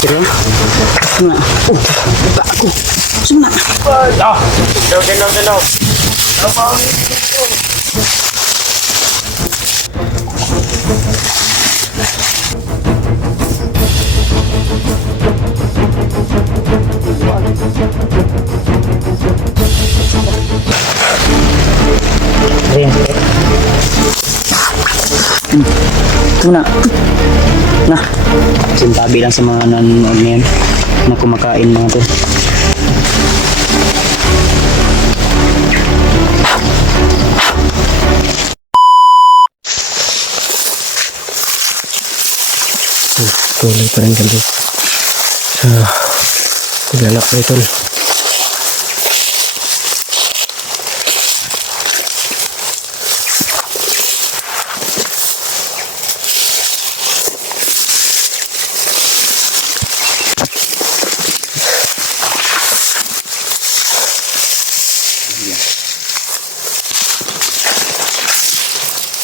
Kira na. Buka ako. Sumna. Ganaw. Sumna. Nah, sintabi lang sa mga nanonood ngayon na kumakain mga to. Tuloy pa rin kami sa paglalak na ito.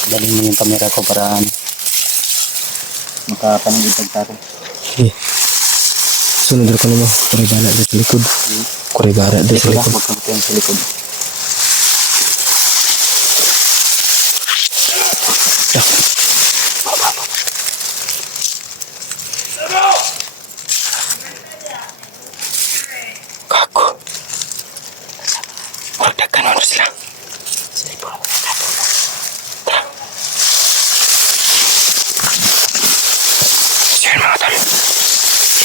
Dalhin mo yung camera ko para makapanagitag tayo. Okay. Sunod ko naman. Kuribara dito sa likod. Kuribara dito sa likod. Huwag kang sa likod. Kako. Magdagan ano sila. Sir mga tol.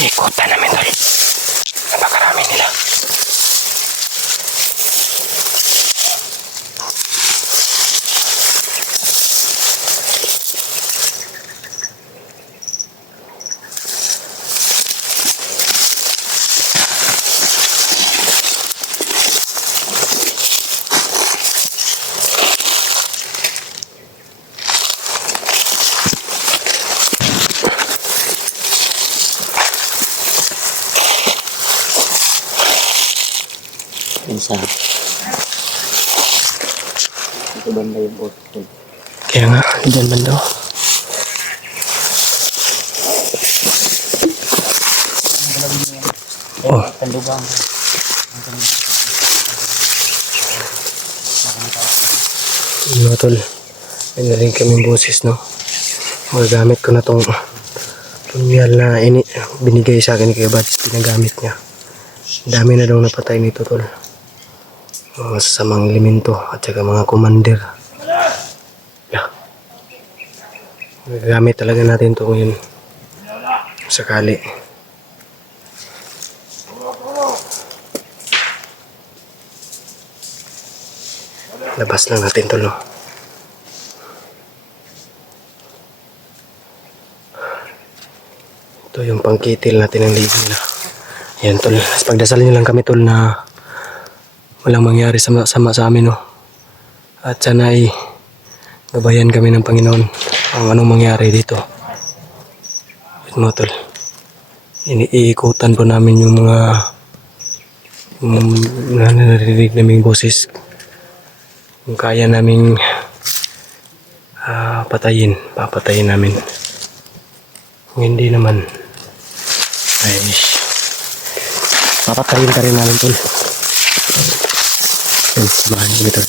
Ikutan namin tol. Napakarami nila. Isa. Ito banda yung boat. Kaya nga, dyan banda. Oh. Tandugang. Mga tol, may narin kaming boses, no? Magagamit ko na tong punyal na binigay sa akin kay Bats, pinagamit niya. Dami na daw napatay nito, tol. Mga sasamang elemento at saka mga commander. Yeah. Magagamit talaga natin ito ngayon. Sakali. Labas lang natin ito, no? Ito yung pangkitil natin ng ligo na. Yan, tol. Pagdasal nyo lang kami, tol, na walang mangyari sama sa amin, no? At sana ay gabayan kami ng Panginoon ang anong mangyari dito. At mga tol, iniikutan po namin yung mga narinig naming boses. Kung kaya naming papatayin namin. Kung hindi naman, ay papatayin ka rin namin, tol. Yan, samahan nyo, tol.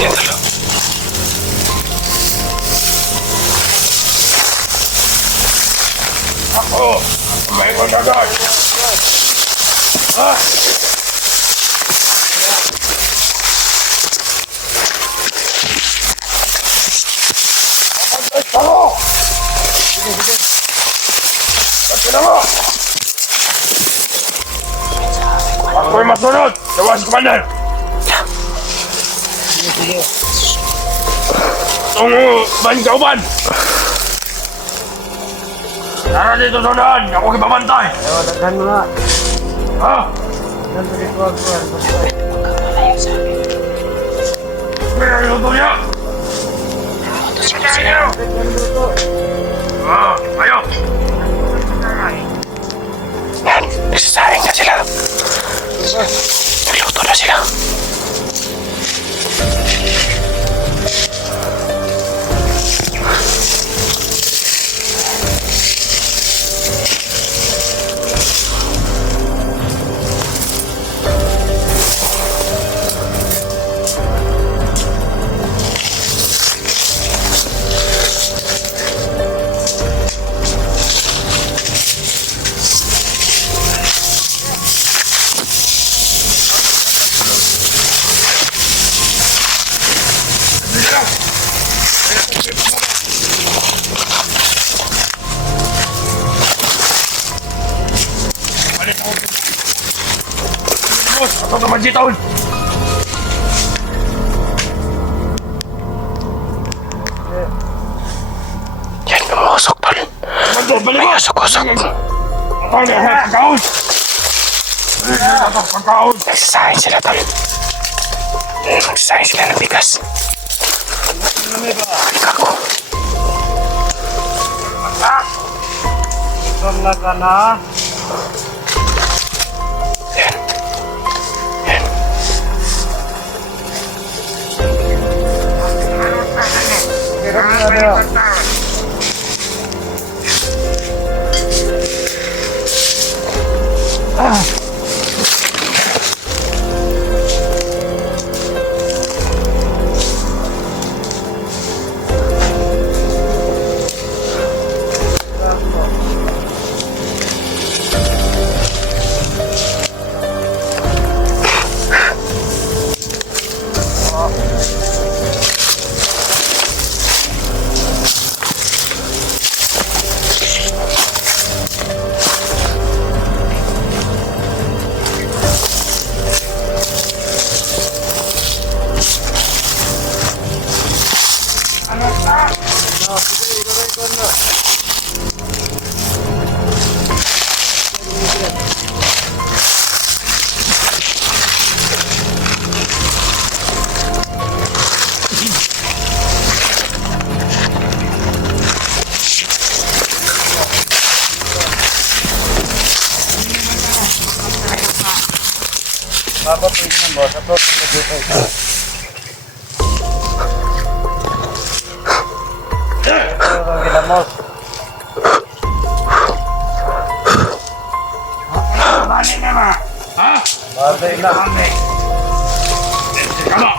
Sige, talo. Ako! May magagad! Ha? Magagad ako! Sige, sige. Pati na mo! Ako'y masunod! Jawas Commander! Sige, sige. Tungo, ban! Tara dito sa daan! Ako kipamantay! Daghan mo na. Ha? Daghan mo dito, Kuan. Malayo sa amin. Kaya yung luto niya! Kaya! Ah, ayo! Yan, nagsasaing na sila. Nagluto na sila. Balik ako! Boss, ako naman si Taon! Yan, umusok, tol. Commander, balik mo! Usok. Ako na ang pagkaon! Pagkaon! Nagsasaing sila, tol. Nagsasaing sila ng bigas. Balik ako. Yan. Yan. Balik na ba? Ha? Balik na! Kama!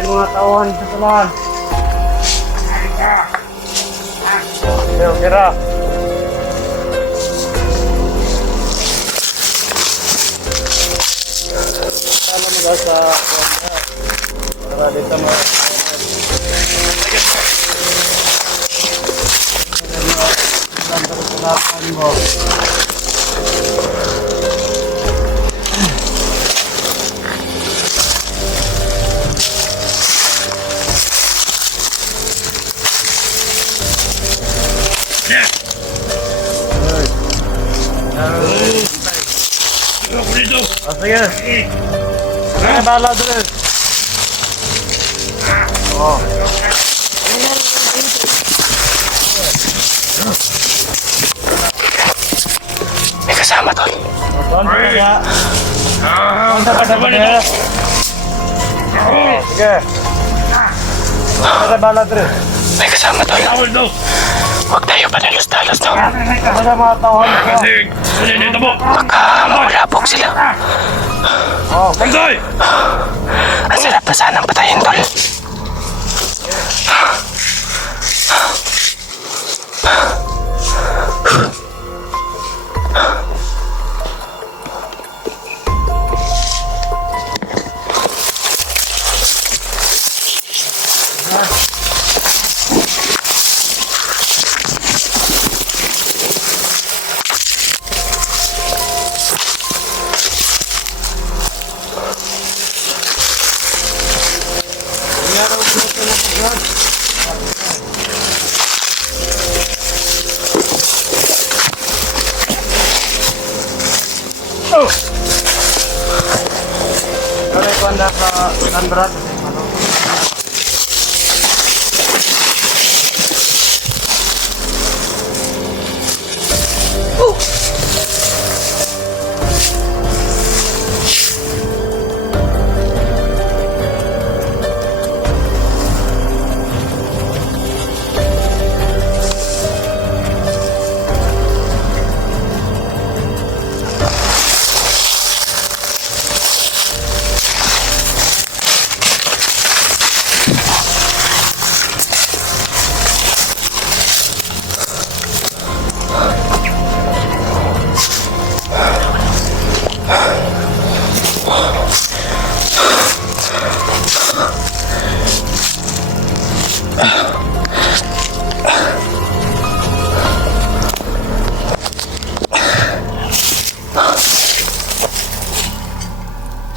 Mga tauhan sa tulan. Kira. Alam mo ba sa para dito mo. Ako dito! Sige. Ay, bala doon. Oh. May kasama tol. Sige. Ay, bala doon. May kasama tol. Huwag tayo padalos-dalos no. Ano sa mga tawhan ko? Kasi, sinilito mo! Makulabog sila. Oh, Kanday! Ang sarap na sanang patayin, tol. Kaya ko anda ka Landrat.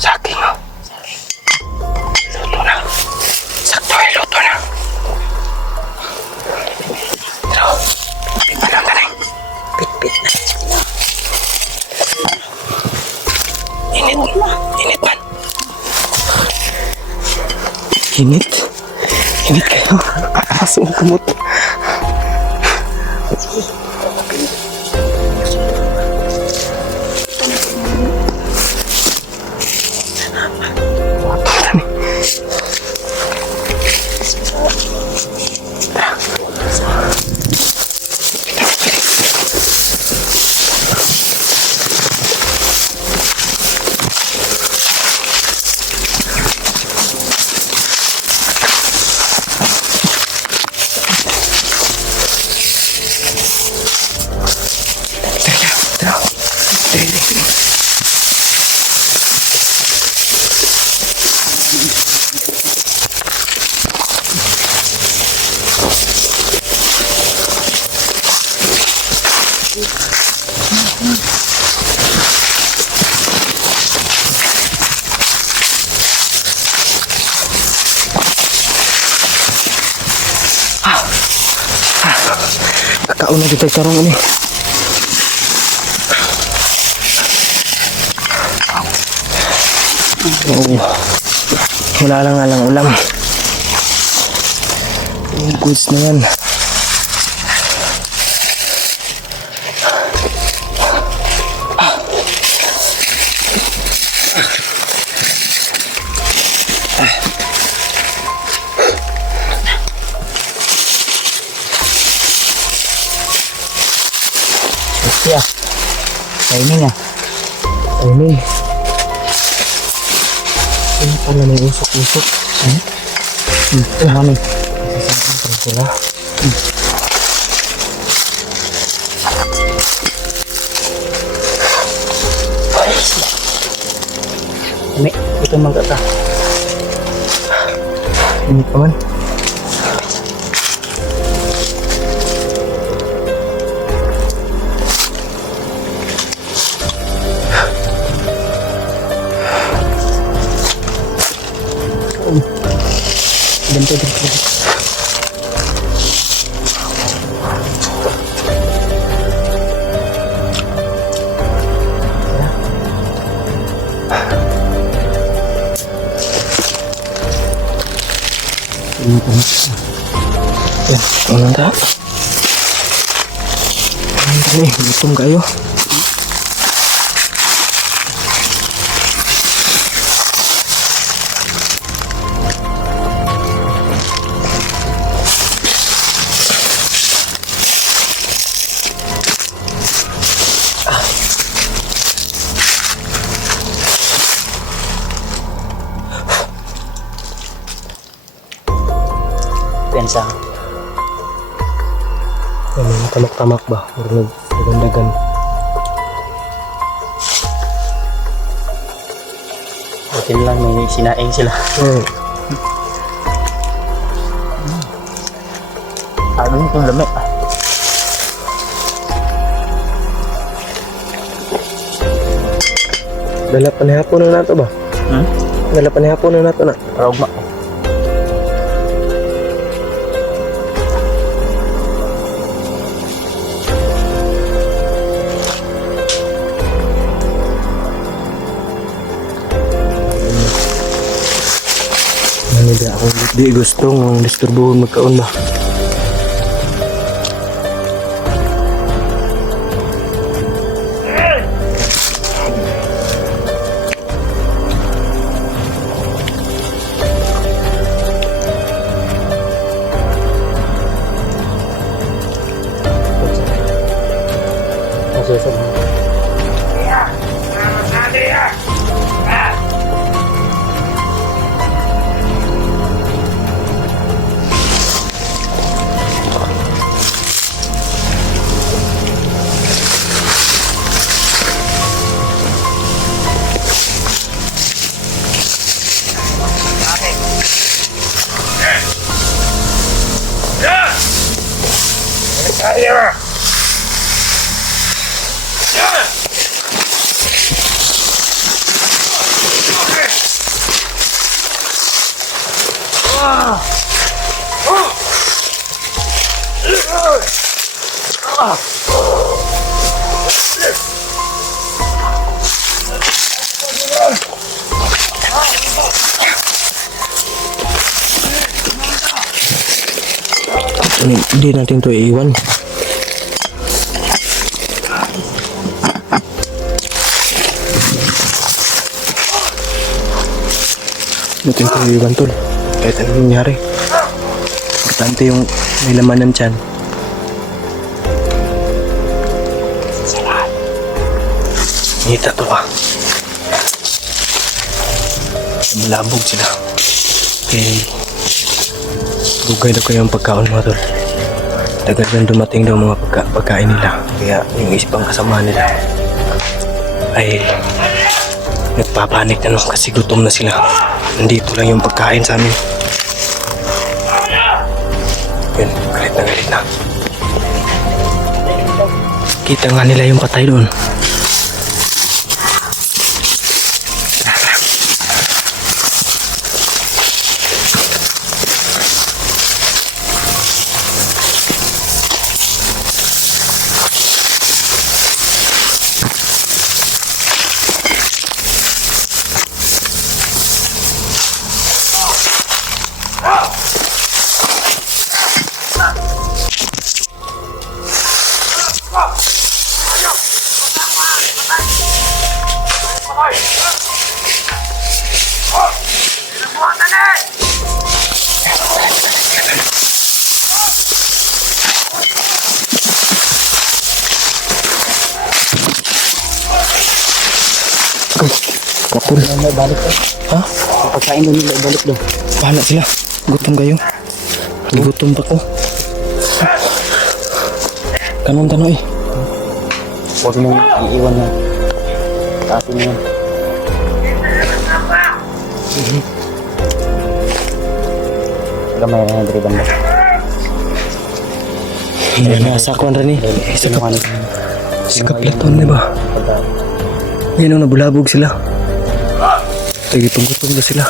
Saging, oh. Luto na. Sakto ay luto na. Pero, pit pa lang tayo. Pit na. Init. Init man. Init? Init kayo. Asong kumot. Kakauna kita tarong ini. Oh, wala lang nga lang ulam. Yung goods na yan. Siya. Timing ah. Timing. Ano pala may usok-usok? Ano ni? Sasaan sila. May, ito magkata. Init pa man. Ganito. Yan, unang ta. Ini, gutom kayo. kumpiyansa. Ano, tamak-tamak ba? Or nagdagan-dagan. Buti na lang may sinaing sila. Sabi mo itong lamig. Dala pa ni hapon na nato ba? Dala pa ni hapon na nato na. Raugma. Hindi ako di gusto ng disturbuhan magkaon ba? Masaya ba? Hindi natin to iiwan. Natin to iiwan tol. Kahit anong nangyari. Importante yung may laman ng tiyan. Ngita to ba? Malabog sila. Okay. Bugay daw kayo ang pagkaon mga tol. Tagal nang dumating daw mga pagkain nila. Kaya yung isipang kasama nila ay nagpapanik na no, kasi gutom na sila. Nandito lang yung pagkain sa amin. Yun, galit na galit na. Kita nga nila yung patay doon. Kapul. May balik ko. Ha? Pagkain doon nila, ibalik doon. Bahala sila. Gutom kayo. Gutom pa ko. Tanong eh. Huwag mong iiwan na. Sa atin yun. Gamay na yung driban ba? Hindi na sakwan rin eh. Sa kaplaton di ba? Yan ang nabulabog sila. Lagi gutom na sila.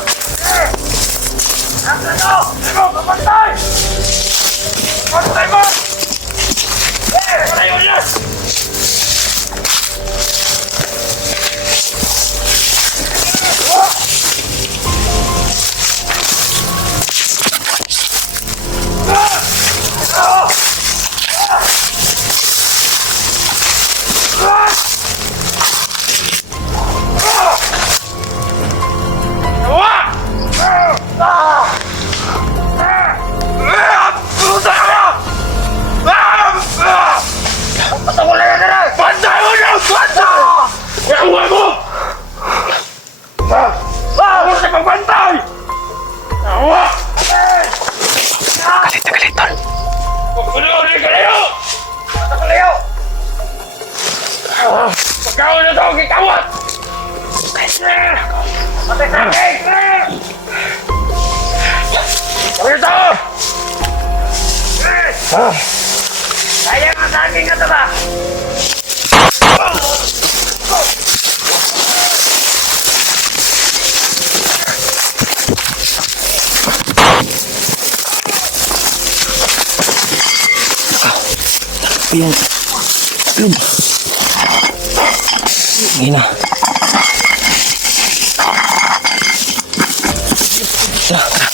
Tagalit, tol. Pagkununin ka layo! Bata ka layo! Pagkaon na ito, kikawat! Patay sa akin! Kami ito! Kaya nga sa akin ka ito ba? Ayan. Ayun. Ngayon na. Tara, tara.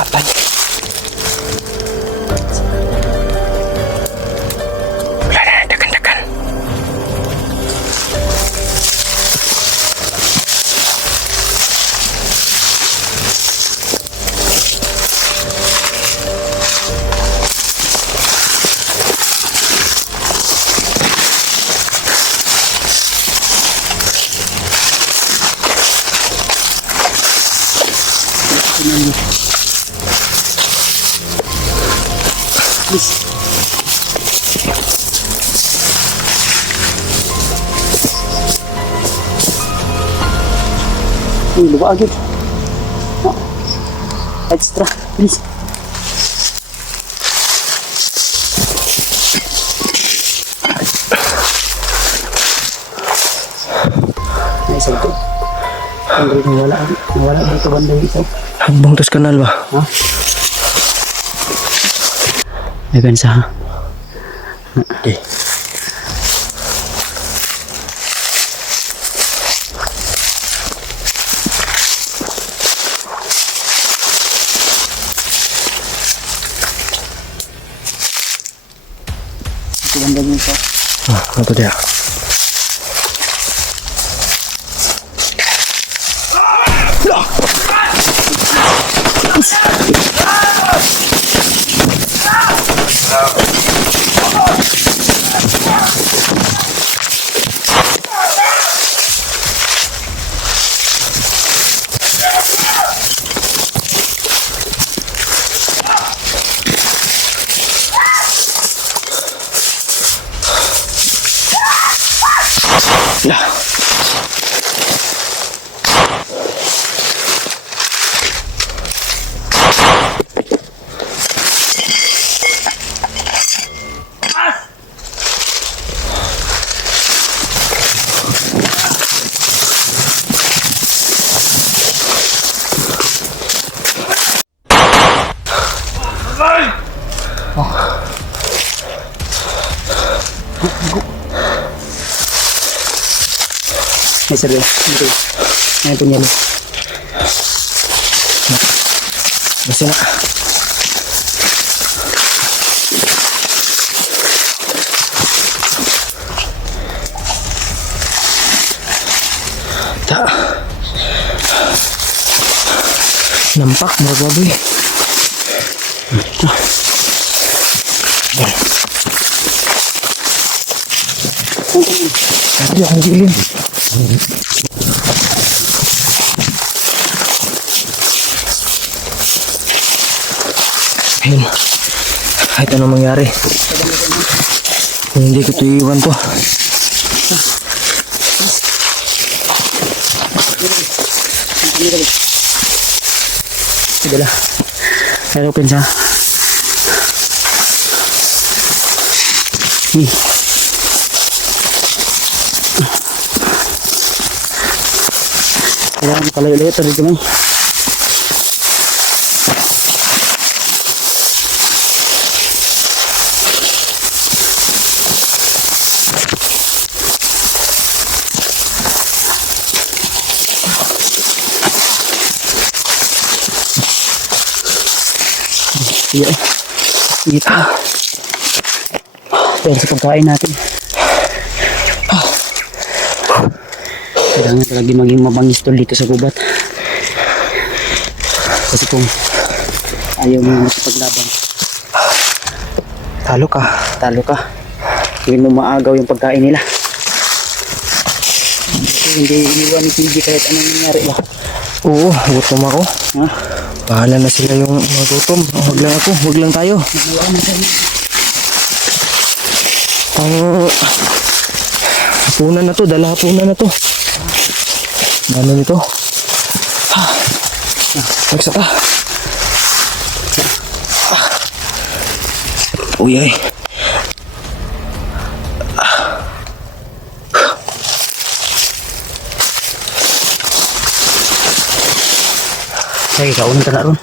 Patay. Wala na, dagan-dagan. Please. Uy, lupa agad. Oh. Extra, please. Ay, sabto. Ang nawala dito banda yung ito. Hambong tos kanal ba? Ha? May bensa ha? Okay. Ito banda yung ito. Ito dia. Ya. May sabi. Ito. Ngayon po niyan. Basta na. Nampak mga baboy. Sabi ang dilim. Ayun. Kahit anong mangyari. Hindi ko ito iiwan to. Dala. Pero open siya. Kailangan makalayo-layo ito dito man. Iya. Dito. Dahil sa pagkain natin. Kailangan talaga maging mabangis tol dito sa gubat. Kasi kung ayaw mo makipaglaban, Talo ka. talo ka. Hindi mo maagaw yung pagkain nila. Kasi hindi iniwan ni PG kahit anong nangyari ba. Oo, gutom ako. Ha? Bahala na sila yung mga gutom. Huwag lang ako, huwag lang tayo. Hapunan na to, dala hapunan na to. Dami nito. Magsa ka. Uy ay. Sige, kaunin ka na ron.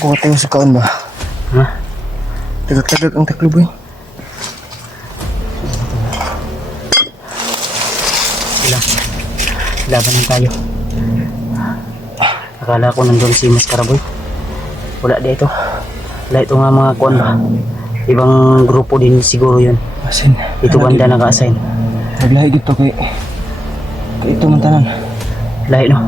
Kuha tayo sa kaon ba? Ha? Tagag-tagag ang takluboy. Laban lang tayo. Akala ko nandun si Mas Karaboy. Wala dito. Wala ito nga mga kuwan ba. Ibang grupo din siguro yun. Asin. Ito banda naka-assign. Naglahi dito kay ito man tanan. Lahi no.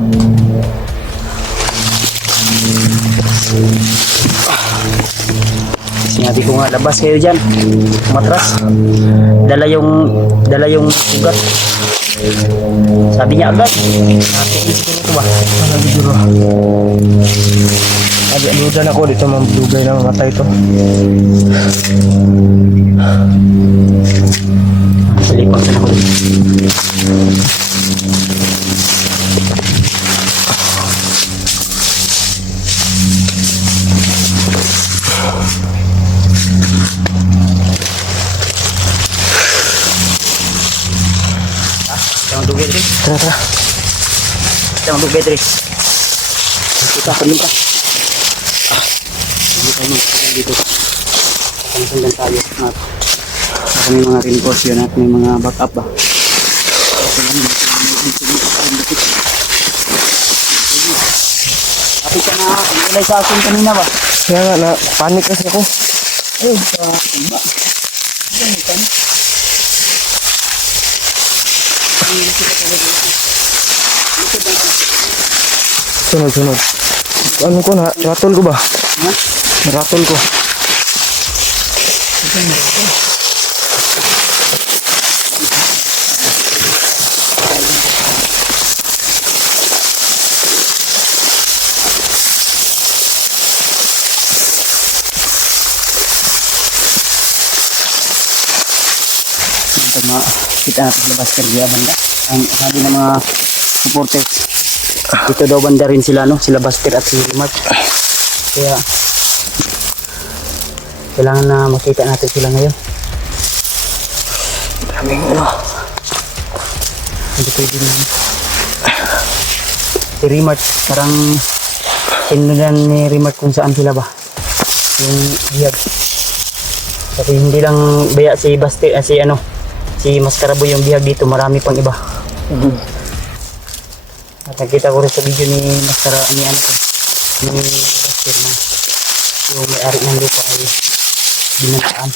Sinabi ko nga labas kayo dyan. Matras. Dala yung sugat. Sabi niya agad. Natigil siguro ito ba? Siguro. Sabi, aludan ako dito, mamblugay ng matay to. Salipag na ako dito. Jangan dugay diri. Tara, tara. Jangan dugay diri. Kita perlu ka. Hindi tayo magkakaroon dito. Pangsundan tayo. At may mga reinforce yun at may mga backup ba. Kapit ka na. Nilay sa akin kanina ba? Kaya nga, na panic kasi ako. Eh, sa iba. Ganun. Sunod, sunod. Ano ko na, ratol ko ba? Ha? Ratol ko. Kita natin sa labas kerja banda. Ang sabi ng mga supporters, dito daw banda rin sila, no? Sila Buster at si Mark. Kaya kailangan na makita natin sila ngayon. Daming ano. Hindi pwede na. Si Remark, parang tinunan ni Remark kung saan sila ba. Yung biyag. Kasi hindi lang baya si Buster, si Mas Karaboy yung bihag dito, marami pang iba. At nakita ko rin sa video ni Mas Karaboy, ni Buster na yung may-ari ng lupa ay binantaan.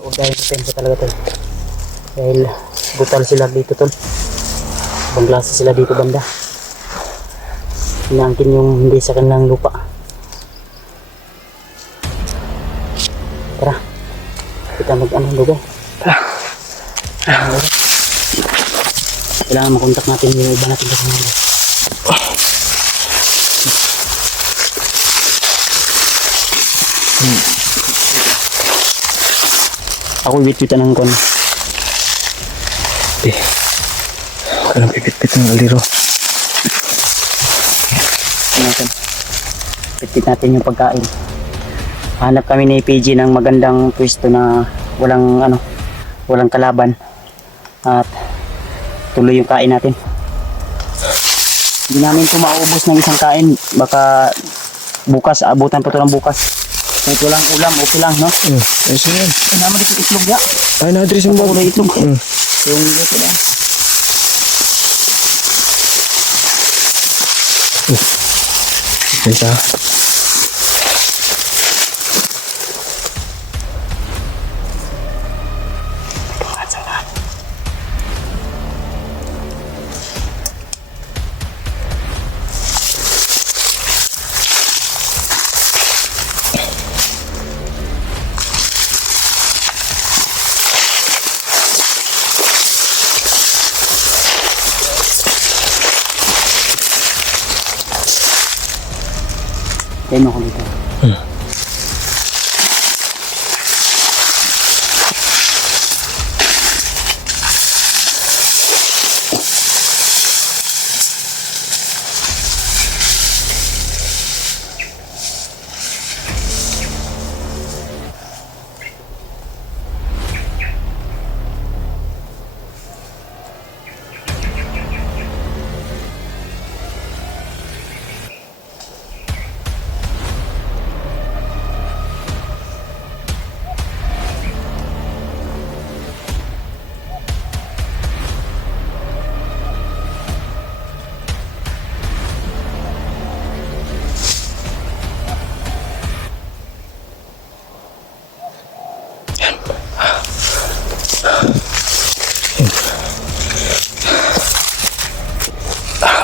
O dahil depensa talaga tol. Dahil brutal sila dito tol. Ibang klase sila dito banda. inaangkin yung hindi sa kanilang lupa. Tara, kita mag-ano lugay. Kailangan makontak natin yung iba natin kasama. Ako wit-witan ng kon. Kanang pipit-pit ng aliro. Natin. Pipit natin yung pagkain. Hanap kami ni PG ng magandang pwesto na walang kalaban. At tuloy yung kain natin. Hindi namin ito maubos ng isang kain. Baka bukas, abutan pa ito ng bukas. Kahit walang ulam, okay lang, no? Ayos na yan. Ay, naman dito itlog ya. Ay, na-address yung bag. Kulay itlog. Yung dito yan. Isa. Tayo mo ko dito.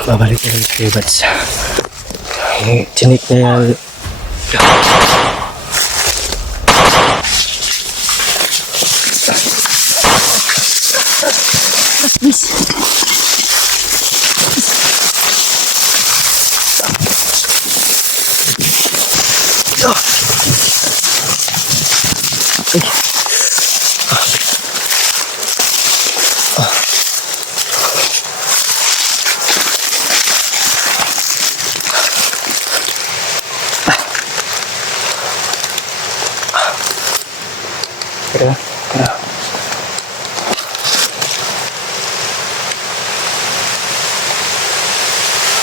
Babalik na rin kay Bats. Tinik na yan. Tara.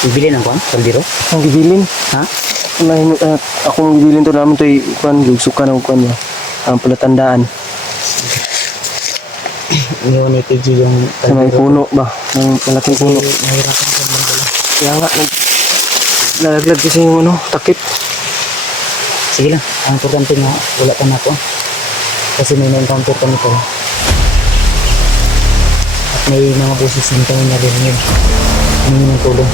Bibili ng kwan? Kaldero? Ang gibilin. Ha? Akong gibilin to namin to ikuan gugsukan ng kuan ba. Ang palatandaan. Iniwan ni PG yung Sa may puno ba? Ng malaking puno. Nahirapan sa magdala. Kaya nga, nalaglag kasi yung takip. Sige lang. Ang importante nga, wala ka na ako. Kasi may na-encounter kami ko. At may mga boses din kami na rin yun. Humingi ng tulong.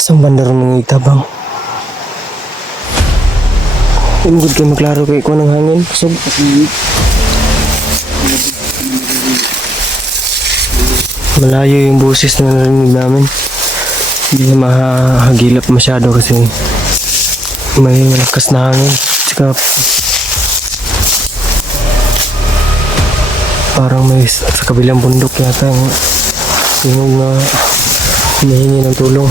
Asang banda ron mga itabang? Inugod kayo maglaro kayo ko ng hangin. Kusog. Malayo yung boses na narinig namin. Hindi na mahagilap masyado kasi may malakas na hangin. Tsaka parang may sa kabilang bundok yata yung na Humihingi ng tulong.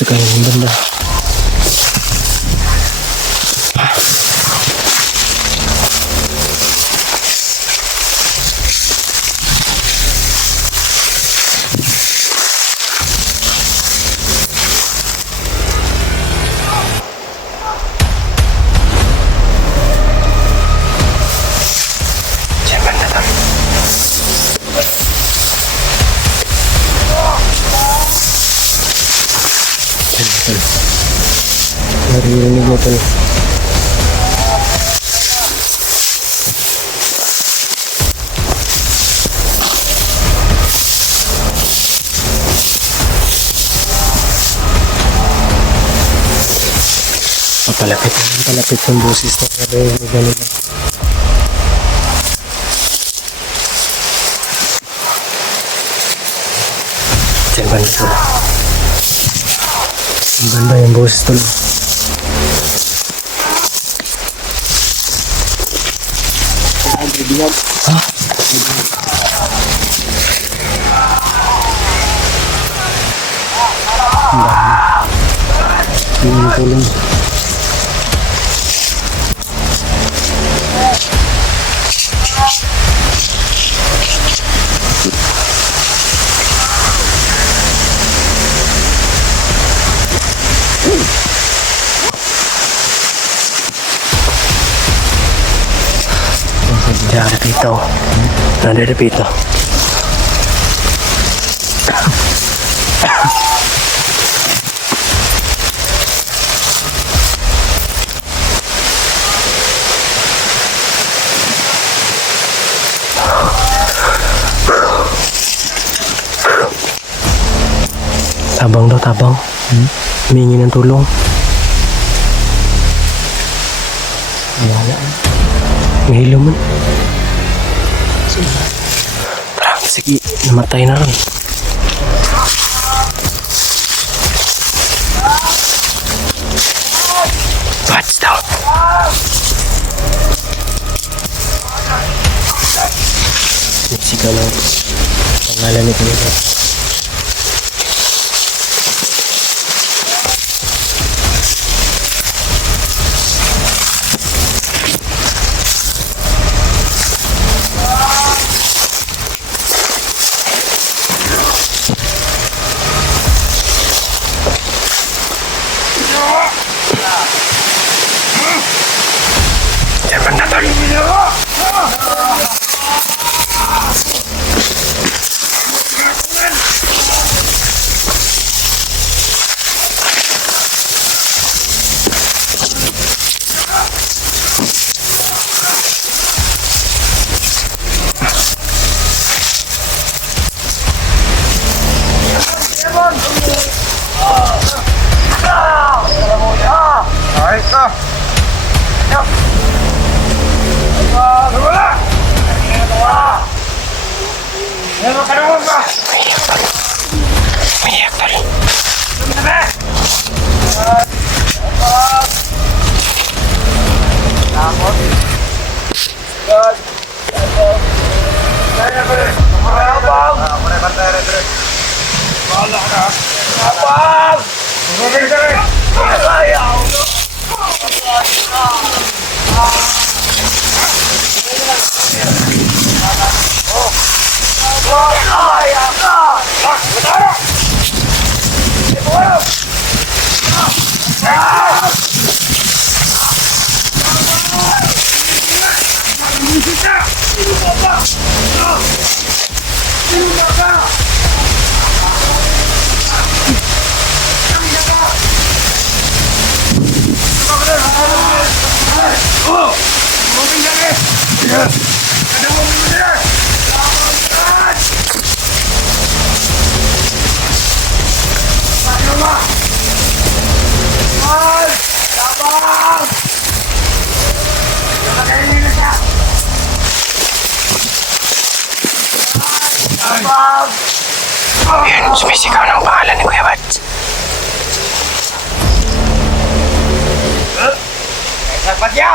Sa kanyang banda. Diyan banda tayo. Naririnig mo tol. Papalapit yung boses na naririnig na nila. Diyan banda tol. Ang ganda yung boses tol. Yung tulong. Nadarapito. Nadarapito. Tabang daw, tabang. Humingi ng tulong. Wala. Mahilo man. Tara, sige, namatay na rin. Watch down. Sigaw lang. Pangalan ni Kuya. Jangan datang. Umiyak tol. Sumisigaw ng pangalan ni Kuya Bads. Sapat niya!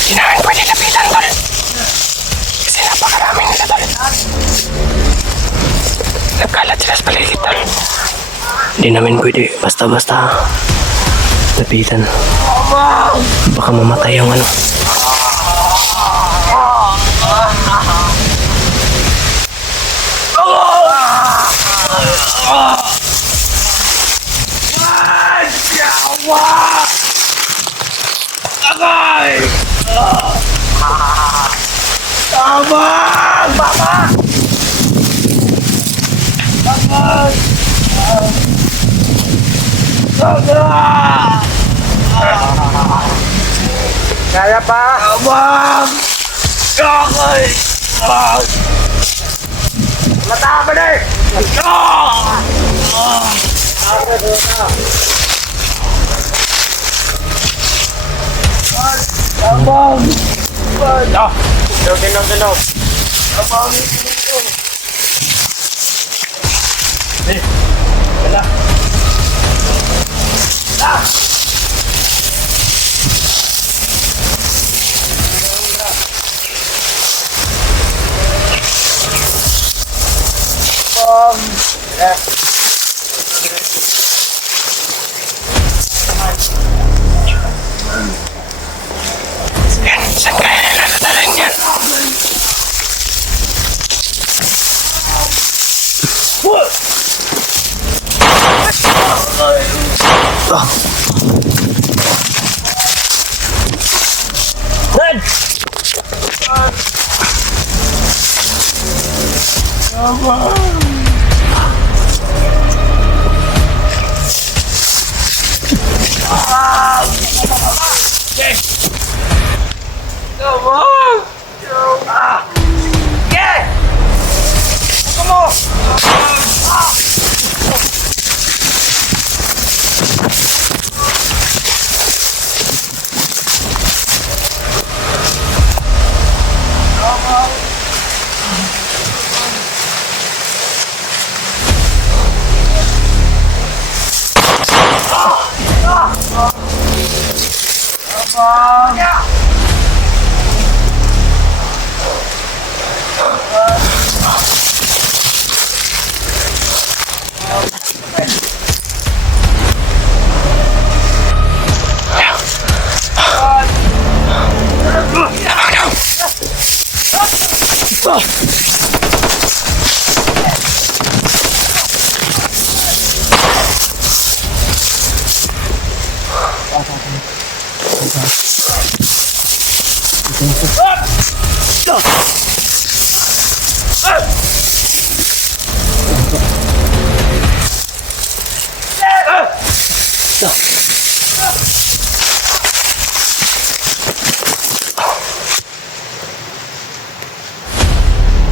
Hindi namin pwede lapitan, tol. Kasi napakarami nila, tol. Nagkalat sila sa paligid, tol. Hindi namin pwede basta-basta lapitan. Baka mamatay yung ano. Kaya pa! Abang! Kakay! Mata ka na eh! Abang! Dinog. Abang! Wala! Yan, saan kaya nila nadalhin yan?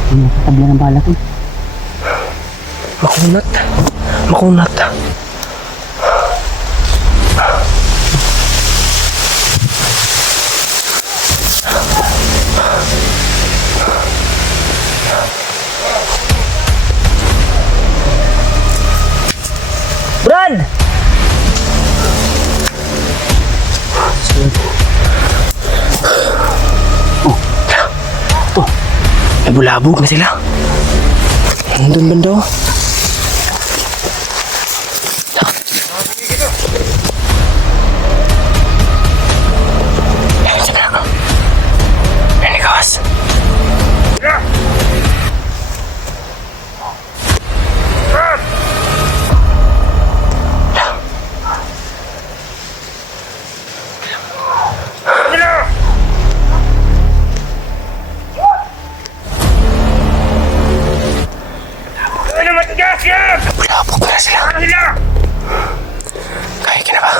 Nakakabla ng bala ko. Makunat. Brad! Ay, bulabog na sila. Nandun banda oh. Ayun, sabi na. Ayun, ikawas. Bulabog na sila. Kaya ka na ba?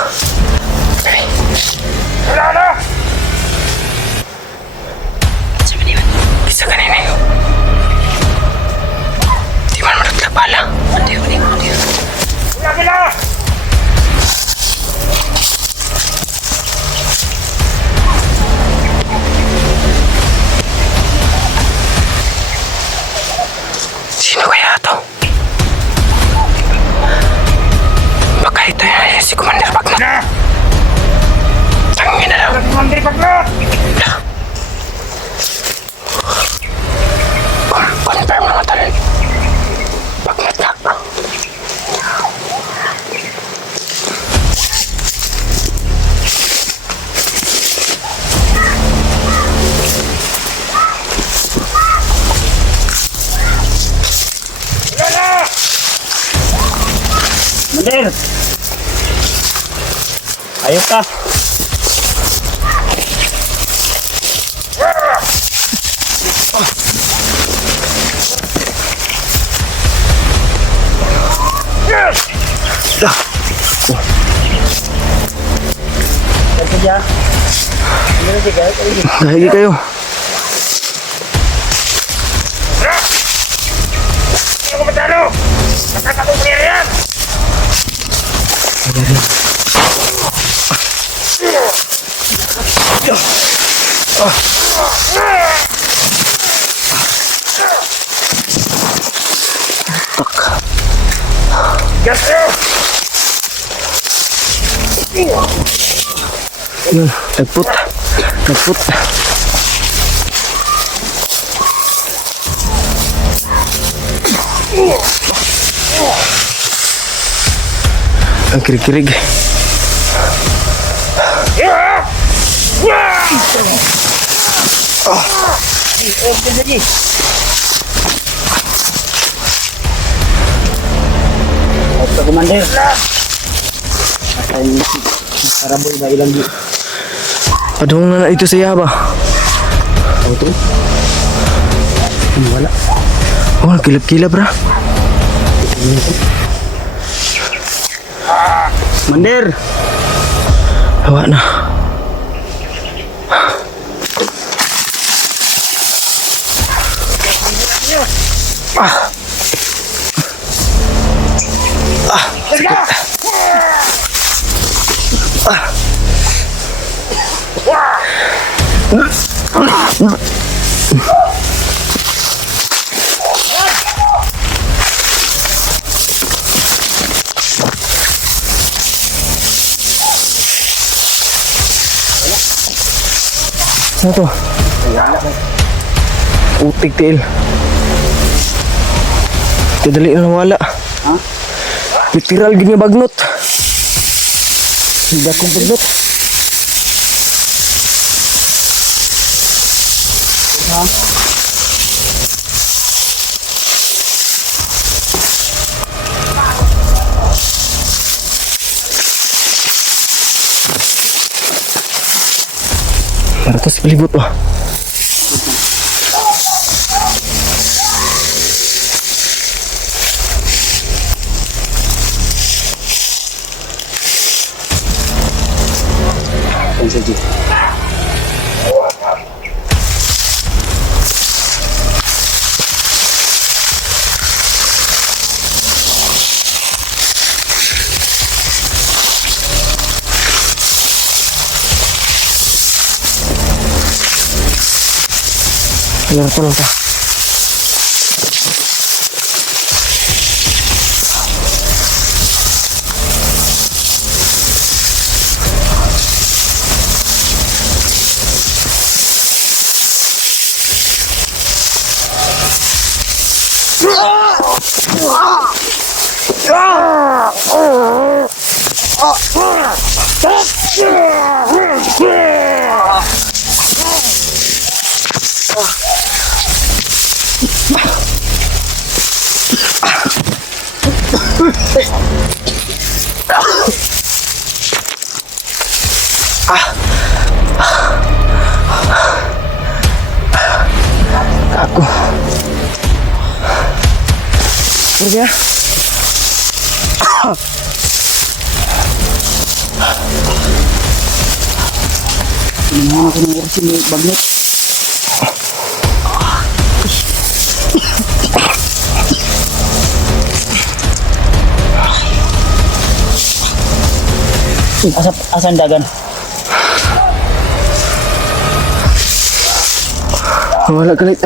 Okay. Sabi niyo, isa kanina yun. Commander! Ayos ka! Sige. Dahil kayo. Ano ko matalo? Nakakatong player yan! Gas nyo! Yun, nagput. Ang kirig-kirig. Ayos ka, Commander. At yung karaboy ba ilang di? Padung na ito siya ba? Auto? Wala. Oh, kilap-kilap ra. Commander! Hawa na. Ano to? Utik tiil. Kadali na nawala. Ha? Literal gini bagnot. Hindi akong bagnot. Ratos palibot oh. Sige. Ayan, tulong ka. Aku. Kerja. Ini mana aku ngurusin ni bagnot. Asan dagan? Wala galit.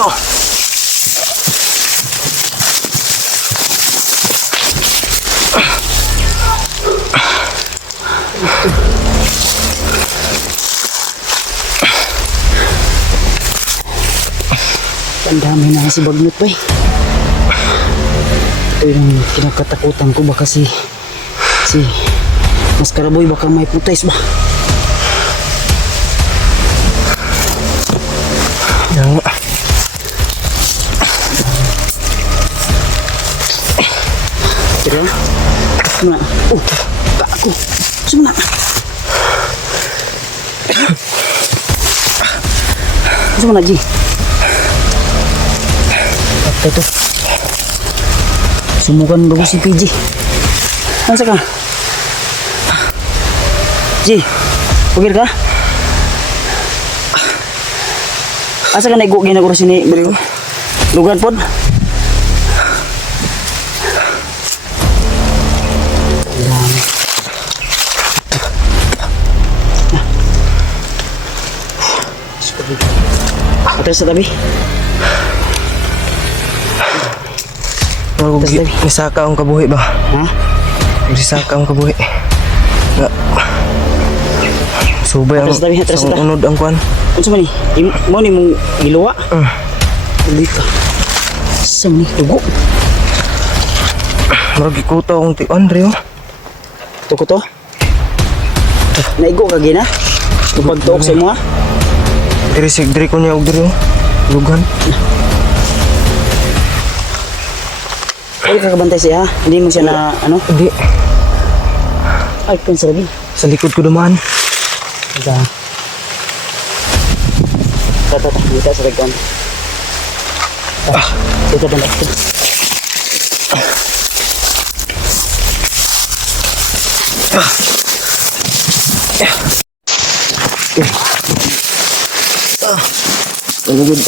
Oh. Ang dami na si Bagnot pa eh. Ito yung kinakatakutan ko, baka si Maskaraboy baka may putais ba. Yan nga. Tira. Sumna. Oh, tak aku. Sumna. Sumna Ji. Apa itu? Sumukan bagus si PJ. Masa ka? Ji, pagir ka? Asa ka naigo ginaguro sini beliau? Lugan pod? Atas sa tabi. Nisaka ang kabuhi ba? Ha? Nisaka ang kabuhi. Nga. Subay ang Atas tabi, atas tabi. unod ang kwan. Ano sa mani? Mo ni mong giluwa? Hindi ka. Sa mani? Dugo? Marag ikuta ang ti Andre oh. Ito ko to? Naigo ka gina? Tupag-tuok sa mo ha? Diri ko niya og diri oh. Lugan. Ay kakabantay siya ha? Hindi mo siya na ano? Hindi. Ay kung sarabi. Sa likod ko naman. Ika. Tata, dito sa reggan. Dito ba natin? Ano good?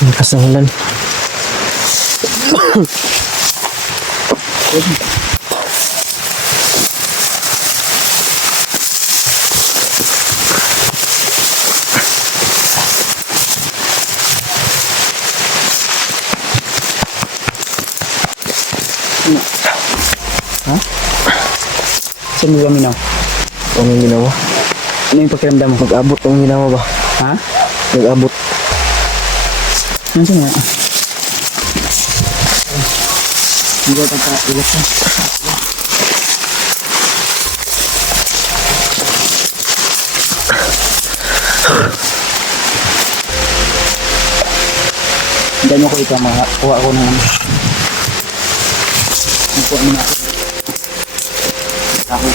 Lakas ng ulan. Ha? Saan mo kami na? Ano yung ginawa? Ano yung pakiramdam mo? Nag-abot ang ginawa ba? Ha? Nag-abot. Ano siya nga? Hindi ka ilat na. Hintayin mo ko ito, kuha ako ng ano. Kuha mo na ako. Ako.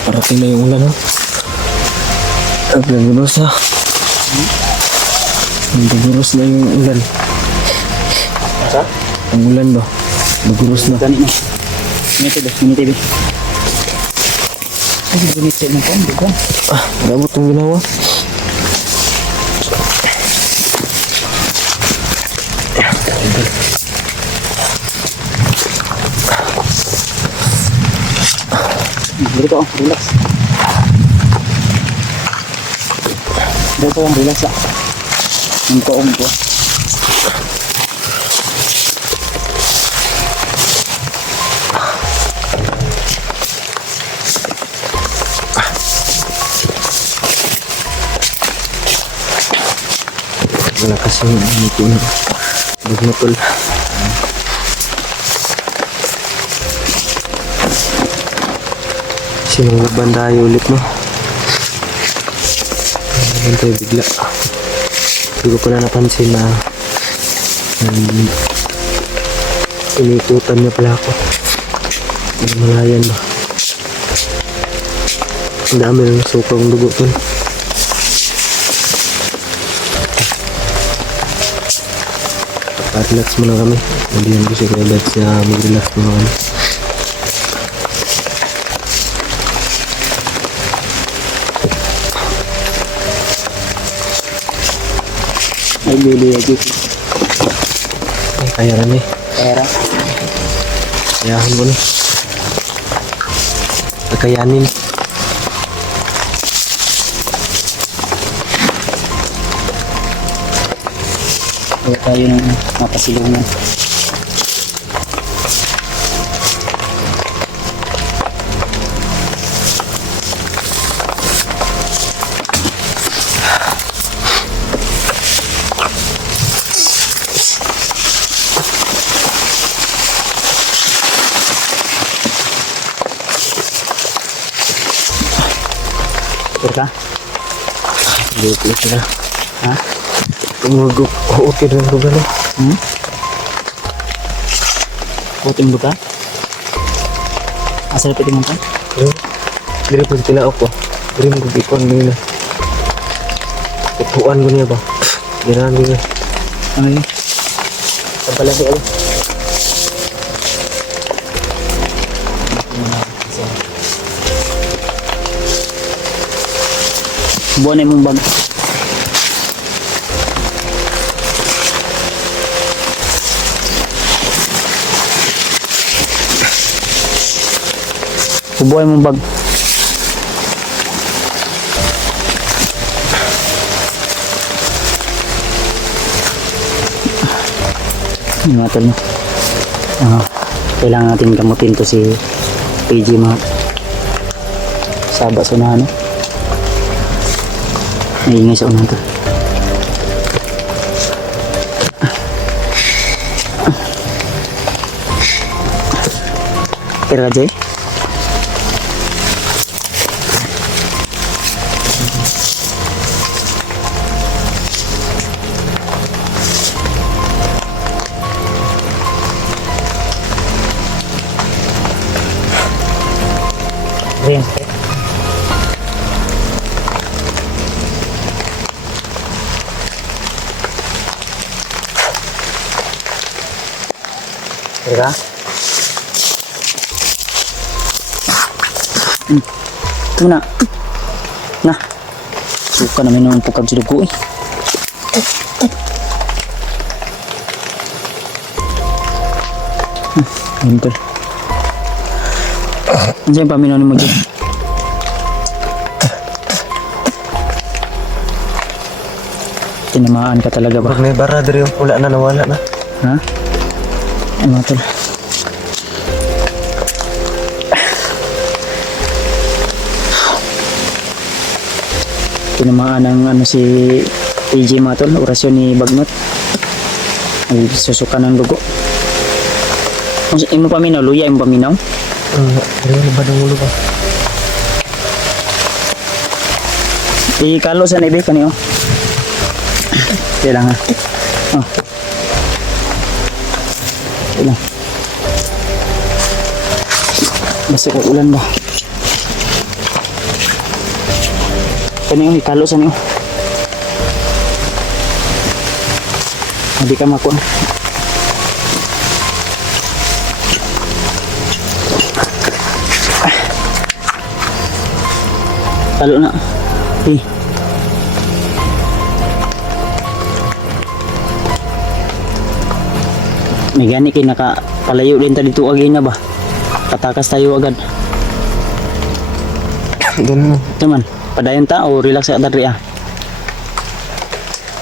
Parating na yung ulan, ha? Nagbuburos na. Nagbuburos na yung ulan. Sa? Ang ulan ba? Nagbuburos na. Tani na. Minute ba? Minute ba? Ay, gunit siya ng pang. Bukan. Nag-abot ang ginawa. Dito oh, relax. Dito oh, relax ah. Ang ko. Wala kasi dito na. Bagmatol. Sinungguban tayo ulit, no? Naman tayo bigla. Hindi ko pala napansin na Sinikutan niya pala ako. Malayan ba? Ang dami ng sukang dugo tol. Relax muna kami. Hindi ko si Kuya Bats na mag-relax muna kami. Ay, bili lagi. Ay, kaya rin eh. Pera. Kayahan mo na. Kakayanin. Kaya tayo ng mapasilungan. Sure ka? Buti sila. Ha? Tumugok. Okay rin ko gano'n. Puting buta? Asa na pitingan ka? Dili po sila ako. Dili mo kubikon nila. Upuan ko niya ba? Ginahan ko niya. Ano yun? Pagbalaki ako. Buwan na mong bag. Buwan mong bag. Yung mga tol, no? Kailangan natin gamutin to si PG mga saba sa unahan, no? Naingay sa unahan to. Kira ka, Jay? Rin. Kira? Ito na. Na. Suka namin ng pukab sa dugo eh. Ganito. Ano sa'yo paminaw ni mo dyan? Tinamaan ka talaga ba? Pag may bara diri yung pula na nawala na. Ha? Ano ito? Tinamaan ng ano si AJ Matol, orasyon ni Bagnot. Ay susuka ng dugo. Kung imo paminaw, luya imo paminaw? Diri ba ng ulo ba? Ikalo sa nebe kaniyo. Kailangan. Oh. Kailangan. Basta kay ulan ba? Kaniyo ikalo sa niyo. Hindi ka makuha. Kalo na. May gani kayo nakapalayo din tayo dito agay na ba? Katakas tayo agad. Doon mo. Naman, padayon ta o relax ka tadri ah?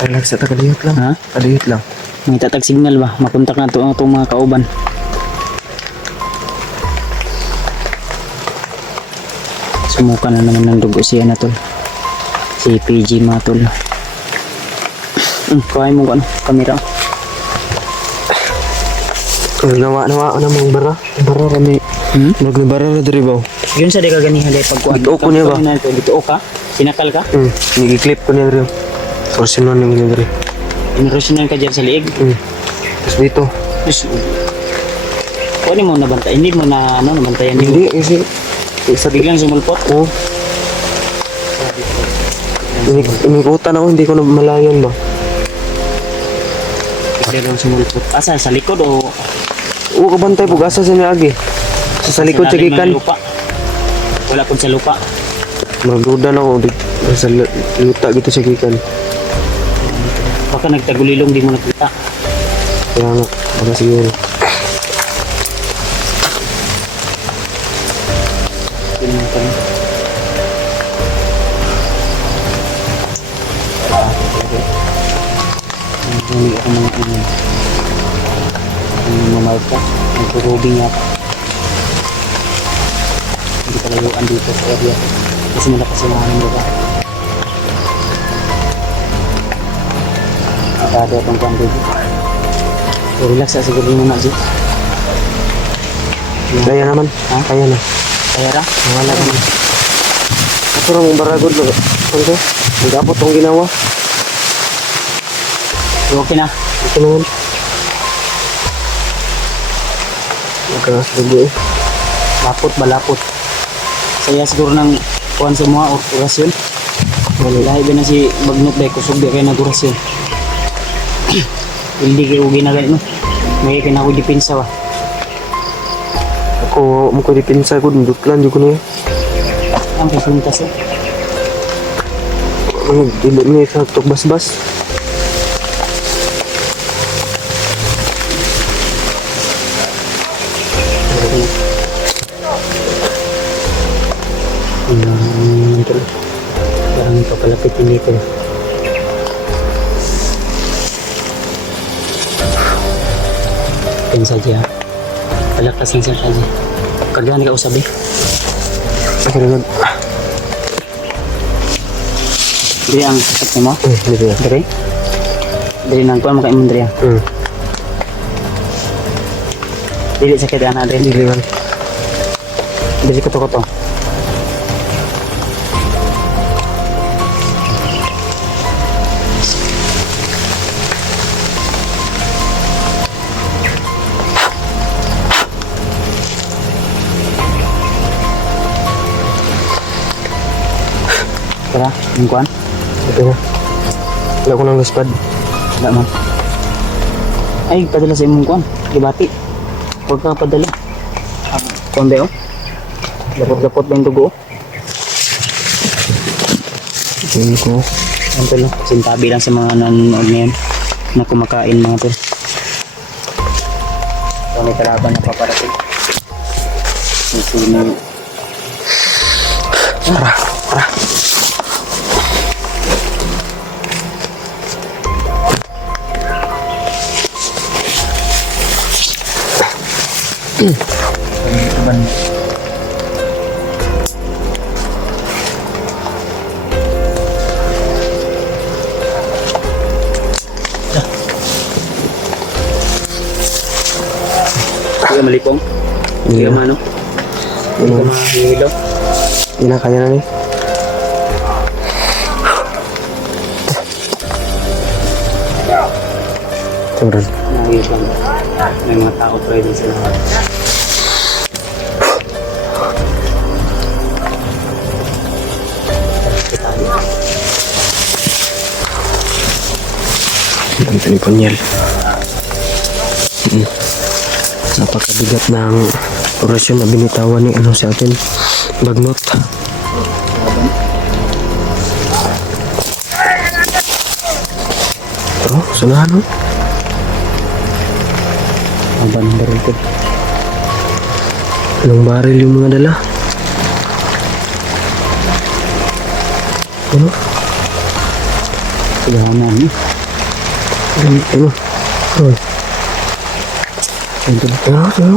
Relax at kadiyot lang. Ha? Kadiyot lang. May tatag signal ba? Makontak na ito ang itong mga kauban. Sumuka na naman ng dugo siya na tol. Si PG Matol. Kuhain mo ko ano, kamera. Nawa na mong bara. Bara kami. Nagbara na diri ba? Yun sa di ka ganihan dahil pagkuhan. Bito ko niya ba? Bito ka? Sinakal ka? Nigi-clip ko niya diri. Torsinon niya diri. Inirusyonan ka dyan sa liig. Tapos dito. Yes. Kunin mo nabantay. Hindi mo na ano, nabantayan yung Hindi, kasi isa biglang sumulpot. oh, inikutan ako, hindi ko na malayan ba? Biglang sumulpot. Asa, sa likod o Oo, kabantay po, asa sa niagi. Sa likod sa ilalim ng gikan. lupa? Wala po sa lupa. Magduda na ako, sa luta gitu sa gikan. Baka nagtagulilong, di mo nakita. Kaya nga, baka siguro. Yun lang kami. Hindi ako mga inan. Ang mamawag ka. Nagturubing nga ka. Hindi ka layuan dito sa area. Kasi malakas yung hangin diba? Nakada itong kwan dito. So, relax sa siguro muna, G. Kaya naman, Ha? kaya na. Kaya ra? Wala naman. Ako lang baragod na. Ano? Magapot tong ginawa. So, okay na. Ito naman. Magkakas dugo eh. Lapot ba lapot? Saya siguro ng kuhan sa mga orasyon. Dahil ba na si Bagnot dahil kusog di kayo nag-orasyon. Hindi kayo ginagal no. May kinako depensa ba? Ako, dipinsa ko, dudutlan juga niya. Ang kusuntas eh. Ibu niya sa tok bas-bas. Parang papalapit hindi ko. Pensa siya. Palakas ng siya siya. Kagani ka usabi. Akhirnya naman. Diri ang sakit mo? Dito ya. Diri? Diri nang kuhan makain mo diri. Diri sakit anak diri. Dili man. Diri koto-koto. Tara, yung kuhan? Ito na. Wala ko ng laspad. Wala man. Ay, padala sa imong kuhan. Ibati. Huwag ka padala. Kuhan ba yun? Lapot-lapot ba yung dugo? Tingin ko. Ano lang? Sintabi lang sa mga nanonood ngayon na kumakain mga to. So, may kalaban na paparating. Sino? Tara. Iban. Kaya malipong? Kaya mano? Kaya mahihilaw? Hindi na, kaya na ni. Turun. Nahihilaw. May mga tao pa rin sila. Ang Ponyel. Napakabigat ng orasyon na binitawan ni ano sa atin. Bagnot. Oh, sanahan no? Ang baril ko. Anong baril yung mga dala? Ano? Kailangan niyo. Ano? Oh. Ito. Ano?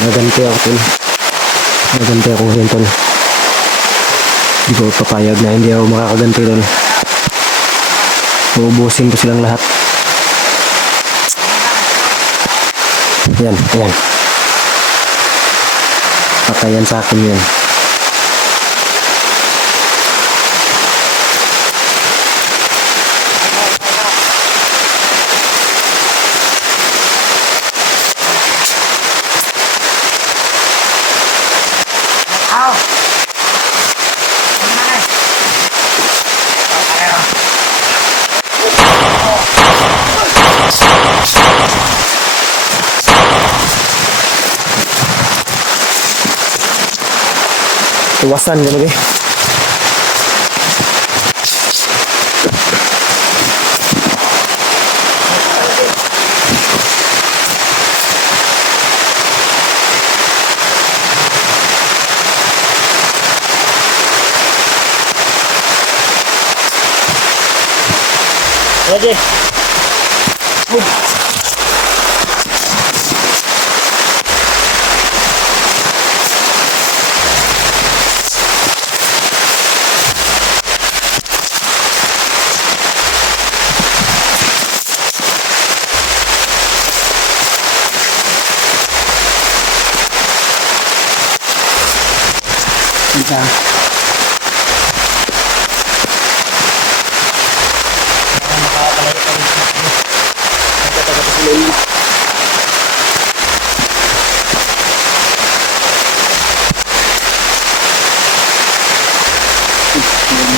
Naganti ako tol. Naganti ako ngayon tol. Hindi ko papayag na hindi ako makakaganti tol. Uubusin ko silang lahat. Yan, yan. Patayan sa akin yan. Iwasan ka lagi. Ready? Minsan.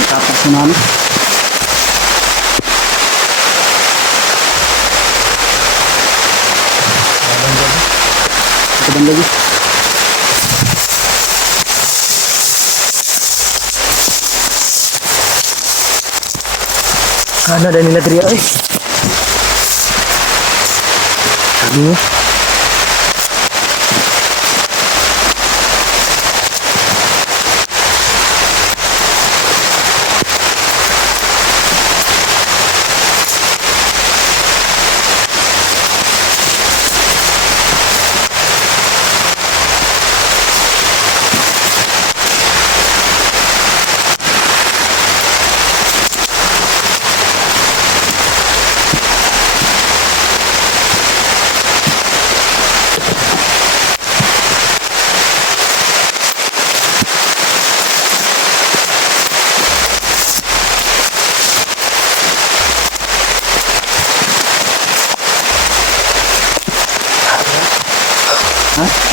Tapos naman. Ito bang lagi? Kana ada nila diri ay. Sabi mo.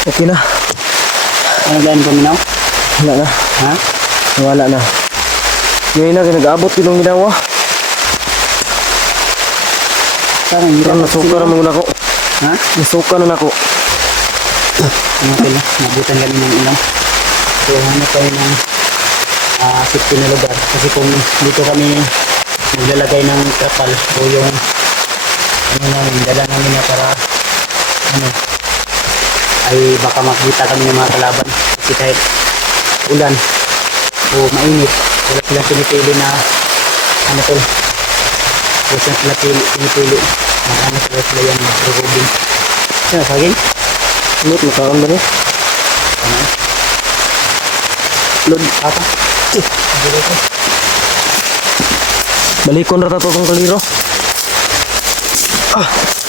Okay na. Ano gano'n paminaw? Wala na. Ha? Wala na. Ngayon na, nag-aabot yung ginawa. Parang hindi Parang nasuka naman ako. Ha? Nasuka na ako. Okay lang. Nabutan kami ng ilaw. So, hanap tayo ng safety na lugar. Kasi kung dito kami maglalagay ng trapal o yung ano namin, dala namin na para ano, ay baka makita kami ng mga kalaban. Kasi kahit ulan o mainit, wala silang pinipili na ano to. Wala silang pinipili. Ano sila yan, mag-robing. Sino, saging? Lut, makaon ba rin? Lod, apa? Balikon rata to tong kaliro. Ah.